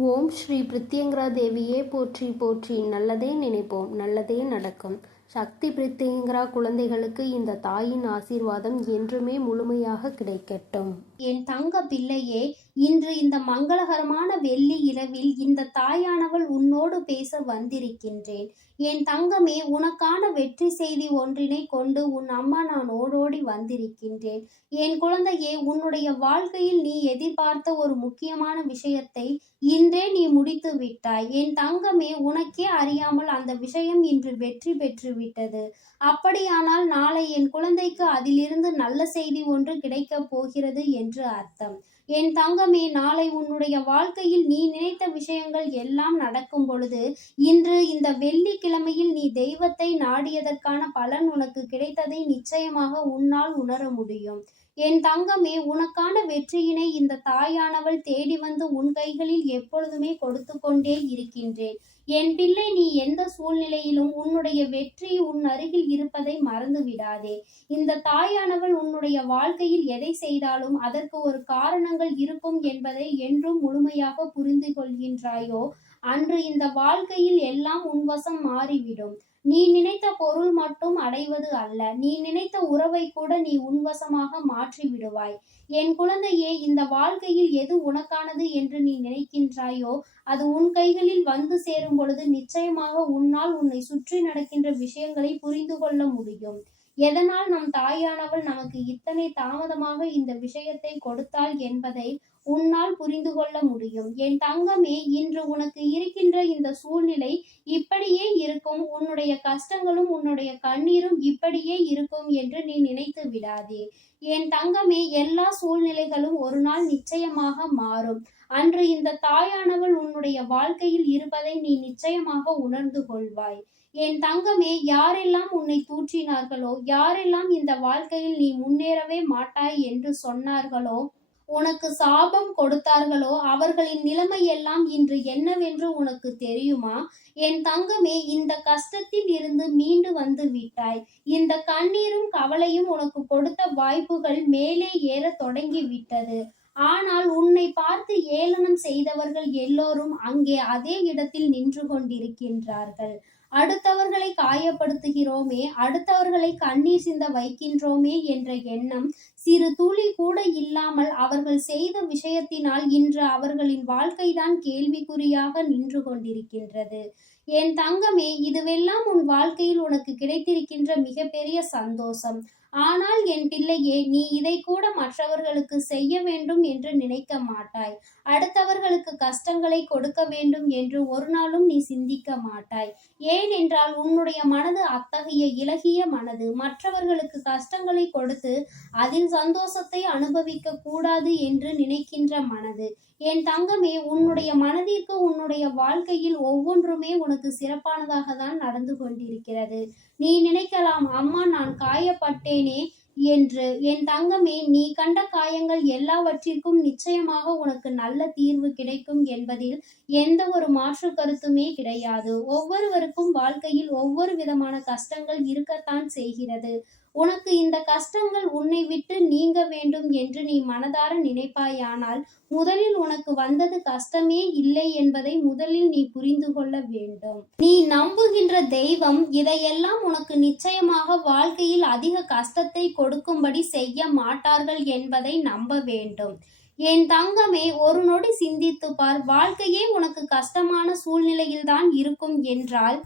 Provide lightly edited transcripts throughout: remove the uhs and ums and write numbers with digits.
ஓம் ஸ்ரீ பிரித்யங்கரா தேவியே போற்றி போற்றி. நல்லதே நினைப்போம், நல்லதே நடக்கும். சக்தி பிரித்யங்கரா குழந்தைகளுக்கு இந்த தாயின் ஆசீர்வாதம் என்றுமே முழுமையாக கிடைக்கட்டும். என் தங்க பிள்ளையே, இன்று இந்த மங்களகரமான வெள்ளி இரவில் இந்த தாயானவள் உன்னோடு பேச வந்திருக்கின்றேன். என் தங்கமே, உனக்கான வெற்றி செய்தி ஒன்றினை கொண்டு உன் அம்மா நான் ஓடோடி வந்திருக்கின்றேன். என் குழந்தையே, உன்னுடைய வாழ்க்கையில் நீ எதிர்பார்த்த ஒரு முக்கியமான விஷயத்தை இன்றே நீ முடித்து விட்டாய். என் தங்கமே, உனக்கே அறியாமல் அந்த விஷயம் இன்று வெற்றி பெற்று விட்டது. அப்படியானால் நாளை என் குழந்தைக்கு அதிலிருந்து நல்ல செய்தி ஒன்று கிடைக்கப் போகிறது என்று அர்த்தம். என் தங்கமே, நாளை உன்னுடைய வாழ்க்கையில் நீ நினைத்த விஷயங்கள் எல்லாம் நடக்கும் பொழுது, இன்று இந்த வெள்ளிக்கிழமையில் நீ தெய்வத்தை நாடியதற்கான பலன் உனக்கு கிடைத்ததை நிச்சயமாக உன்னால் உணர முடியும். என் தங்கமே, உனக்கான வெற்றியினை இந்த தாயானவள் தேடி வந்து உன் கைகளில் எப்பொழுதுமே கொடுத்து கொண்டே இருக்கின்றேன். என் பிள்ளை, நீ எந்த சூழ்நிலையிலும் உன்னுடைய வெற்றி உன் அருகில் இருப்பதை மறந்து விடாதே. இந்த தாயானவள் உன்னுடைய வாழ்க்கையில் எதை செய்தாலும் அதற்கு ஒரு காரணங்கள் இருக்கும் என்பதை என்றும் முழுமையாக புரிந்து கொள்கின்றாயோ, அன்று இந்த வாழ்க்கையில் எல்லாம் உன்வசம் மாறிவிடும். நீ நினைத்த பொருள் மட்டும் அடைவது அல்ல, நீ நினைத்த உறவை கூட நீ உன்வசமாக மாற்றி விடுவாய். என் குழந்தையே, இந்த வாழ்க்கையில் எது உனக்கானது என்று நீ நினைக்கின்றாயோ அது உன் கைகளில் வந்து சேரும் பொழுது நிச்சயமாக உன்னால் உன்னை சுற்றி நடக்கின்ற விஷயங்களை புரிந்து கொள்ள முடியும். எதனால் நம் தாயானவள் நமக்கு இத்தனை தாமதமாக இந்த விஷயத்தை கொடுத்தாள் என்பதை உன்னால் புரிந்து கொள்ள முடியும். என் தங்கமே, இன்று உனக்கு இருக்கின்ற இந்த சூழ்நிலை இப்படியே இருக்கும், உன்னுடைய கஷ்டங்களும் உன்னுடைய கண்ணீரும் இப்படியே இருக்கும் என்று நீ நினைத்து விடாதே. என் தங்கமே, எல்லா சூழ்நிலைகளும் ஒரு நாள் நிச்சயமாக மாறும். அன்று இந்த தாயானவள் உன்னுடைய வாழ்க்கையில் இருப்பதை நீ நிச்சயமாக உணர்ந்து கொள்வாய். என் தங்கமே, யாரெல்லாம் உன்னை தூற்றினார்களோ, யாரெல்லாம் இந்த வாழ்க்கையில் நீ முன்னேறவே மாட்டாய் என்று சொன்னார்களோ, உனக்கு சாபம் கொடுத்தார்களோ, அவர்களின் நிலைமை எல்லாம் இன்று என்னவென்று உனக்கு தெரியுமா? என் தங்கமே, இந்த கஷ்டத்தில் இருந்து மீண்டு வந்து விட்டாய். இந்த கண்ணீரும் கவலையும் உனக்கு கொடுத்த வாய்ப்புகள் மேலே ஏற தொடங்கி விட்டது. ஆனால் உன்னை பார்த்து ஏளனம் செய்தவர்கள் எல்லோரும் அங்கே அதே இடத்தில் நின்று கொண்டிருக்கின்றார்கள். அடுத்தவர்களை காயப்படுத்துகிறோமே, அடுத்தவர்களை கண்ணீர் சிந்த வைக்கின்றோமே என்ற எண்ணம் சிறு துளி கூட இல்லாமல் அவர்கள் செய்த விஷயத்தினால் இன்று அவர்களின் வாழ்க்கைதான் கேள்விக்குறியாக நின்று கொண்டிருக்கின்றது. என் தங்கமே, இதுவெல்லாம் உன் வாழ்க்கையில் உனக்கு கிடைத்திருக்கின்ற மிகப்பெரிய சந்தோஷம். ஆனால் என் பிள்ளையே, நீ இதை கூட மற்றவர்களுக்கு செய்ய வேண்டும் என்று நினைக்க மாட்டாய். அடுத்தவர்களுக்கு கஷ்டங்களை கொடுக்க வேண்டும் என்று ஒரு நாளும் நீ சிந்திக்க மாட்டாய். ஏனென்றால் உன்னுடைய மனது அத்தகைய இளகிய மனது. மற்றவர்களுக்கு கஷ்டங்களை கொடுத்து அதில் சந்தோஷத்தை அனுபவிக்க கூடாது என்று நினைக்கின்ற மனது. என் தங்கமே, உன்னுடைய மனதிற்கு உன்னுடைய வாழ்க்கையில் ஒவ்வொன்றுமே உனக்கு சிறப்பானதாக தான் நடந்து கொண்டிருக்கிறது. நீ நினைக்கலாம், அம்மா நான் காயப்பட்டேனே என்று. என் தங்கமே, நீ கண்ட காயங்கள் எல்லாவற்றிற்கும் நிச்சயமாக உனக்கு நல்ல தீர்வு கிடைக்கும் என்பதில் எந்த ஒரு மாற்று கருத்துமே கிடையாது. ஒவ்வொருவருக்கும் வாழ்க்கையில் ஒவ்வொரு விதமான கஷ்டங்கள் இருக்கத்தான் செய்கிறது. உனக்கு இந்த கஷ்டங்கள் உன்னை விட்டு நீங்க வேண்டும் என்று நீ மனதார நினைப்பாயானால் முதலில் உனக்கு வந்தது கஷ்டமே இல்லை என்பதை முதலில் நீ புரிந்து கொள்ள வேண்டும். நீ நம்புகின்ற தெய்வம் இதையெல்லாம் உனக்கு நிச்சயமாக வாழ்க்கையில் அதிக கஷ்டத்தை கொடுக்கும்படி செய்ய மாட்டார்கள் என்பதை நம்ப வேண்டும். என் தங்கமே, ஒரு நொடி சிந்தித்து பார். வாழ்க்கையே உனக்கு கஷ்டமான சூழ்நிலையில்தான் இருக்கும் என்றால்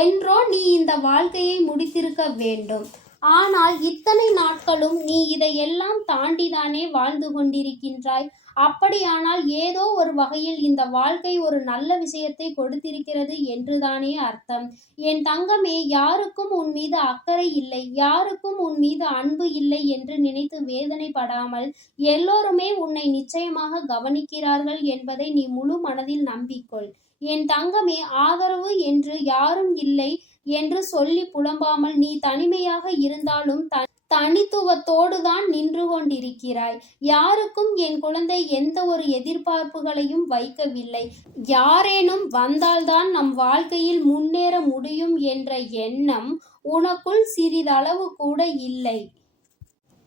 என்றோ நீ இந்த வாழ்க்கையை முடித்திருக்க வேண்டும். ஆனால் இத்தனை நாட்களும் நீ இதையெல்லாம் தாண்டிதானே வாழ்ந்து கொண்டிருக்கின்றாய். அப்படியானால் ஏதோ ஒரு வகையில் இந்த வாழ்க்கை ஒரு நல்ல விஷயத்தை கொடுத்திருக்கிறது என்றுதானே அர்த்தம். என் தங்கமே, யாருக்கும் உன் மீது அக்கறை இல்லை, யாருக்கும் உன் மீது அன்பு இல்லை என்று நினைத்து வேதனைப்படாமல் எல்லோருமே உன்னை நிச்சயமாக கவனிக்கிறார்கள் என்பதை நீ முழு மனதில் நம்பிக்கொள். என் தங்கமே, ஆதரவு என்று யாரும் இல்லை என்று சொல்லி புலம்பாமல் நீ தனிமையாக இருந்தாலும் தனித்துவத்தோடுதான் நின்று கொண்டிருக்கிறாய். யாருக்கும் என் குழந்தை எந்த ஒரு எதிர்பார்ப்புகளையும் வைக்கவில்லை. யாரேனும் வந்தால்தான் நம் வாழ்க்கையில் முன்னேற முடியும் என்ற எண்ணம் உனக்குள் சிறிதளவு கூட இல்லை.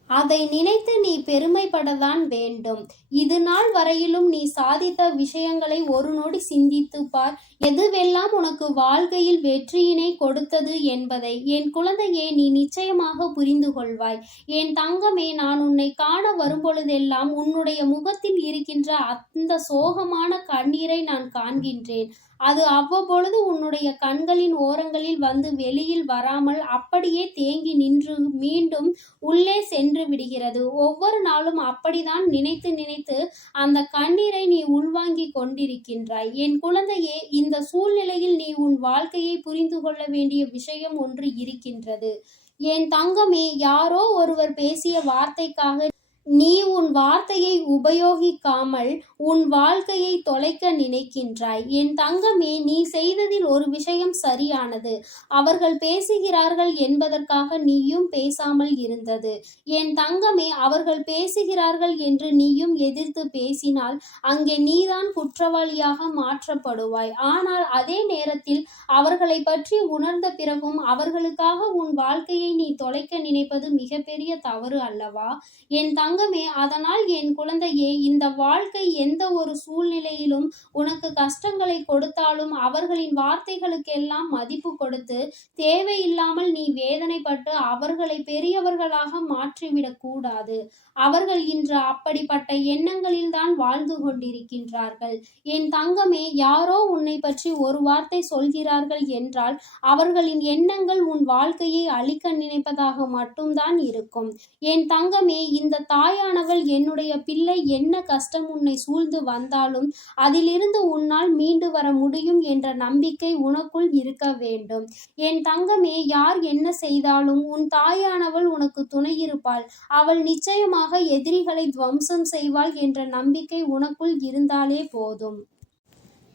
அதை நினைத்து நீ பெருமைப்படத்தான் வேண்டும். இது நாள் வரையிலும் நீ சாதித்த விஷயங்களை ஒரு நொடி சிந்தித்து பார். எதுவெல்லாம் உனக்கு வாழ்க்கையில் வெற்றியினை கொடுத்தது என்பதை என் குழந்தையே நீ நிச்சயமாக புரிந்து கொள்வாய். என் தங்கமே, நான் உன்னை காண வரும்பொழுதெல்லாம் உன்னுடைய முகத்தில் இருக்கின்ற அந்த சோகமான கண்ணீரை நான் காண்கின்றேன். அது அவ்வப்பொழுது உன்னுடைய கண்களின் ஓரங்களில் வந்து வெளியில் வராமல் அப்படியே தேங்கி நின்று மீண்டும் உள்ளே சென்று விடுகிறது. ஒவ்வொரு நாளும் அப்படிதான் நினைத்து நினைத்து அந்த கண்ணீரை நீ உள்வாங்கிக் கொண்டிருக்கின்றாய். என் குழந்தையே, இந்த சூழ்நிலையில் நீ உன் வாழ்க்கையை புரிந்து கொள்ள வேண்டிய விஷயம் ஒன்று இருக்கின்றது. என் தங்கமே, யாரோ ஒருவர் பேசிய வார்த்தைக்காக நீ உன் வார்த்தையை உபயோகிக்காமல் உன் வாழ்க்கையை தொலைக்க நினைக்கின்றாய். என் தங்கமே, நீ செய்ததில் ஒரு விஷயம் சரியானது. அவர்கள் பேசுகிறார்கள் என்பதற்காக நீயும் பேசாமல் இருந்தது. என் தங்கமே, அவர்கள் பேசுகிறார்கள் என்று நீயும் எதிர்த்து பேசினால் அங்கே நீதான் குற்றவாளியாக மாற்றப்படுவாய். ஆனால் அதே நேரத்தில் அவர்களை பற்றி உணர்ந்த பிறகும் அவர்களுக்காக உன் வாழ்க்கையை நீ தொலைக்க நினைப்பது மிகப்பெரிய தவறு அல்லவா? என் தங்கமே, அதனால் என் குழந்தையே, இந்த வாழ்க்கை எந்த ஒரு சூழ்நிலையிலும் உனக்கு கஷ்டங்களை கொடுத்தாலும் அவர்களின் வார்த்தைகளுக்கெல்லாம் மதிப்பு கொடுத்து தேவையில்லாமல் நீ வேதனைப்பட்டு அவர்களை பெரியவர்களாக மாற்றிவிடக் கூடாது. அவர்கள் இன்று அப்படிப்பட்ட எண்ணங்களில்தான் வாழ்ந்து கொண்டிருக்கின்றார்கள். என் தங்கமே, யாரோ உன்னை பற்றி ஒரு வார்த்தை சொல்கிறார்கள் என்றால் அவர்களின் எண்ணங்கள் உன் வாழ்க்கையை அழிக்க நினைப்பதாக மட்டும்தான் இருக்கும். என் தங்கமே, இந்த தாயானவள் என்னுடைய பிள்ளை என்ன கஷ்டம் உன்னை சூழ்ந்து வந்தாலும் அதிலிருந்து உன்னால் மீண்டு வர முடியும் என்ற நம்பிக்கை உனக்குள் இருக்க வேண்டும். என் தங்கமே, யார் என்ன செய்தாலும் உன் தாயானவள் உனக்கு துணையிருப்பாள். அவள் நிச்சயமாக எதிரிகளை துவம்சம் செய்வாள் என்ற நம்பிக்கை உனக்குள் இருந்தாலே போதும்.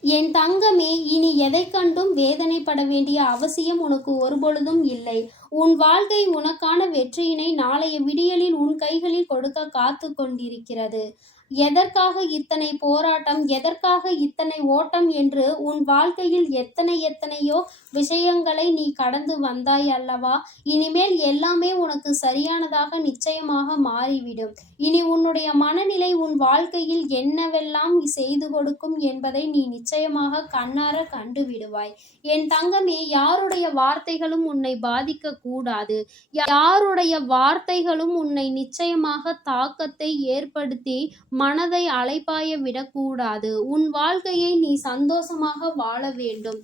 என் தங்கமே, இனி எதை கண்டும் வேதனைப்பட வேண்டிய அவசியம் உனக்கு ஒருபொழுதும் இல்லை. உன் வாழ்க்கை உனக்கான வெற்றியினை நாளைய விடியலில் உன் கைகளில் கொடுக்க காத்து கொண்டிருக்கிறது. எதற்காக இத்தனை போராட்டம், எதற்காக இத்தனை ஓட்டம் என்று உன் வாழ்க்கையில் எத்தனையோ விஷயங்களை நீ கடந்து வந்தாய் அல்லவா? இனிமேல் எல்லாமே உனக்கு சரியானதாக நிச்சயமாக மாறிவிடும். இனி உன்னுடைய மனநிலை உன் வாழ்க்கையில் என்னவெல்லாம் செய்து கொடுக்கும் என்பதை நீ நிச்சயமாக கண்ணார கண்டு விடுவாய். என் தங்கமே, யாருடைய வார்த்தைகளும் உன்னை பாதிக்க கூடாது. யாருடைய வார்த்தைகளும் உன்னை நிச்சயமாக தாக்கத்தை ஏற்படுத்தி மனதை அலைபாய விடக்கூடாது. உன் வாழ்க்கையை நீ சந்தோஷமாக வாழ வேண்டும்.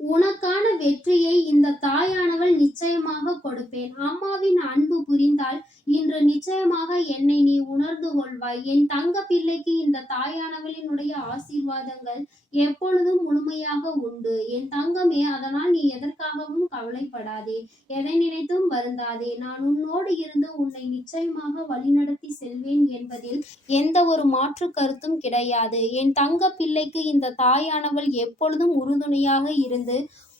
உனக்கான வெற்றியை இந்த தாயானவள் நிச்சயமாக கொடுப்பேன். அம்மாவின் அன்பு புரிந்தால் இன்று நிச்சயமாக என்னை நீ உணர்ந்து கொள்வாய். என் தங்க பிள்ளைக்கு இந்த தாயானவளினுடைய ஆசீர்வாதங்கள் எப்பொழுதும் முழுமையாக உண்டு. என் தங்கமே, அதனால் நீ எதற்காகவும் கவலைப்படாதே, எதை நினைத்தும் வருந்தாதே. நான் உன்னோடு இருந்து உன்னை நிச்சயமாக வழிநடத்தி செல்வேன் என்பதில் எந்த ஒரு மாற்று கருத்தும் கிடையாது. என் தங்க பிள்ளைக்கு இந்த தாயானவள் எப்பொழுதும் உறுதுணையாக இருந்து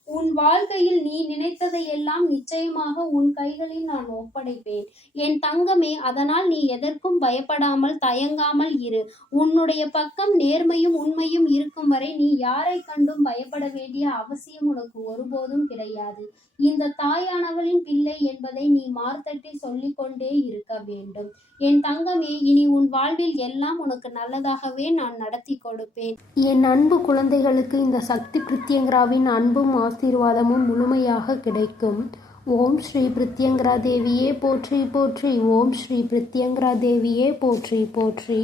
உன் வாழ்க்கையில் நீ நினைத்ததையெல்லாம் நிச்சயமாக உன் கைகளில் நான் ஒப்படைப்பேன். என் தங்கமே, அதனால் நீ எதற்கும் பயப்படாமல் தயங்காமல் இரு. உன்னுடைய பக்கம் நேர்மையும் உண்மையும் இருக்கும் வரை நீ யாரை கண்டும் பயப்பட வேண்டிய அவசியம் உனக்கு ஒருபோதும் கிடையாது. இந்த தாயானவளின் பிள்ளை என்பதை நீ மார்த்தட்டி சொல்லிக்கொண்டே இருக்க வேண்டும். என் தங்கமே, இனி உன் வாழ்வில் எல்லாம் உனக்கு நல்லதாகவே நான் நடத்தி கொடுப்பேன். என் அன்பு குழந்தைகளுக்கு இந்த சக்தி பிரித்யங்கராவின் அன்பும் ஆசீர்வாதமும் முழுமையாக கிடைக்கும். ஓம் ஸ்ரீ பிரித்யங்கரா தேவியே போற்றி போற்றி. ஓம் ஸ்ரீ பிரித்யங்கரா தேவியே போற்றி போற்றி.